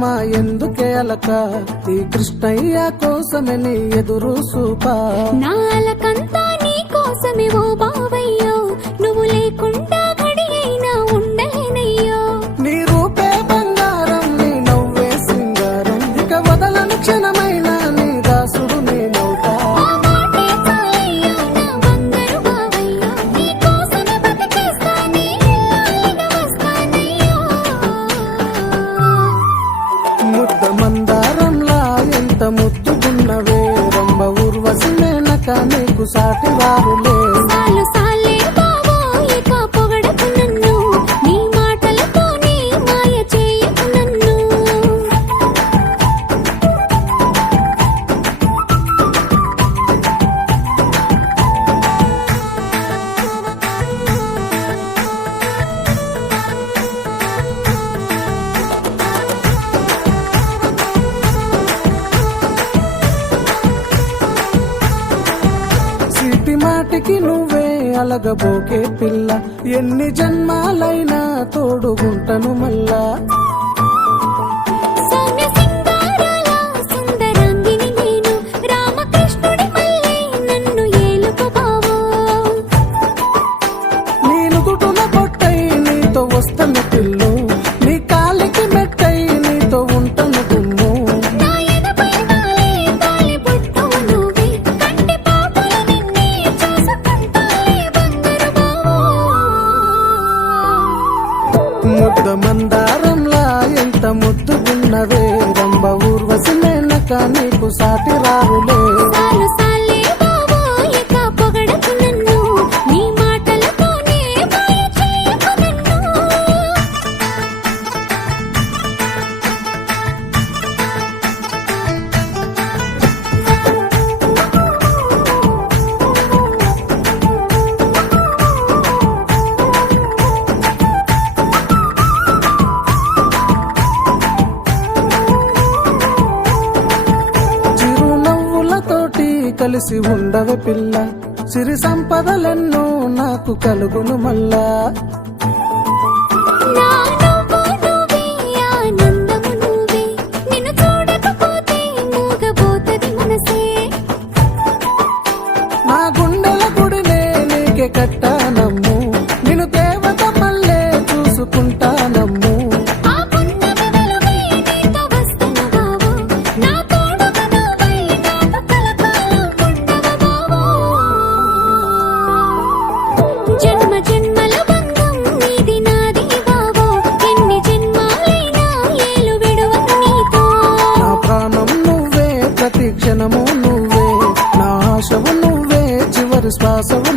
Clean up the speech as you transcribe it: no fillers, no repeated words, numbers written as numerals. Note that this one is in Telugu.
రామా ఎందుకే అలక, ఈ కృష్ణయ్య కోసమే నీ ఎదురు సూపా. నా అలకంతా నీ కోసమే ఓ బావయ్యో, నువ్వు లేకుండా గడి అయినా ఉండలేనయ్యో. నీ రూపే బంగారం, నీ నవ్వే సింగారం, ఇక వదలను క్షణమైనా నీ దాసుడు నేనవుతా. ఆ మాటే చాలయ్యో నా బంగారు బావయ్యో, నీ కోసమే బతికేస్తా, నీ ఇల్లాలిగా వస్తానయ్యో. ముద్ద మందారంలా ఎంత ముద్దుగున్నవే, రంభ ఊర్వశి మేనక నీకు సాటి వారులే. సాలు సాలే బావో ఇక పొగడకు నన్ను, నీ మాటలతోనే మాయ చేయకు నన్ను. చీటి మాటికి నువ్వే అలగబోకే పిల్ల, ఎన్ని జన్మాలైనా తోడుగుంటను మళ్ళా. సౌమ్య సింగారాల సుందరాంగిని నేను, రామకృష్ణుడి మల్లె నన్ను ఏలుకో బావో. నేను గుటున కొట్టై నీతో వస్తను పిల్లు, నీ కాలికి మెట్టై నీతో ఉంటను గుమ్ము. నా ఎదపై వాలే తాళి బొట్టువు నువ్వే, కంటి పాపలు నిన్నే చూసుకుంటాలే బంగారు బావో. ముద్ద మందారంలా ఎంత ముద్దుగున్నవే, రంభ ఊర్వశి మేనక నీకు సాటి రారులే. సాలు సాలే బావో ఇక పొగడకు నన్ను, నీ మాటలతోనే మాయ చేయకు నన్ను. చిరునవ్వులతోటి కలిసి ఉండవే పిల్ల, సిరి సంపదలెన్నో నాకు కలుగును మళ్ళా. నా నువ్వు నువ్వే ఆనందము నువ్వే, నిన్ను చూడకపోతే మూగబోతది మనసే. నా గుండెల గుడినే నీకే కట్టానమ్ము, నిన్ను దేవత మళ్ళే చూసుకుంటానమ్ము. ఆ పున్నమి వెలుగై నీతో వస్తున్న బావో, నా తోడుగా నువ్వై నాతో కలకాలం ఉండవ బావో. జన్మ జన్మల బంధం నీది నాది బావో, ఎన్ని జన్మాలైనా ఏలు విడువను నీతో. నా ప్రాణం నువ్వే, ప్రతి క్షణము నువ్వే, నా ఆశవు నువ్వే, చివరి శ్వాసవు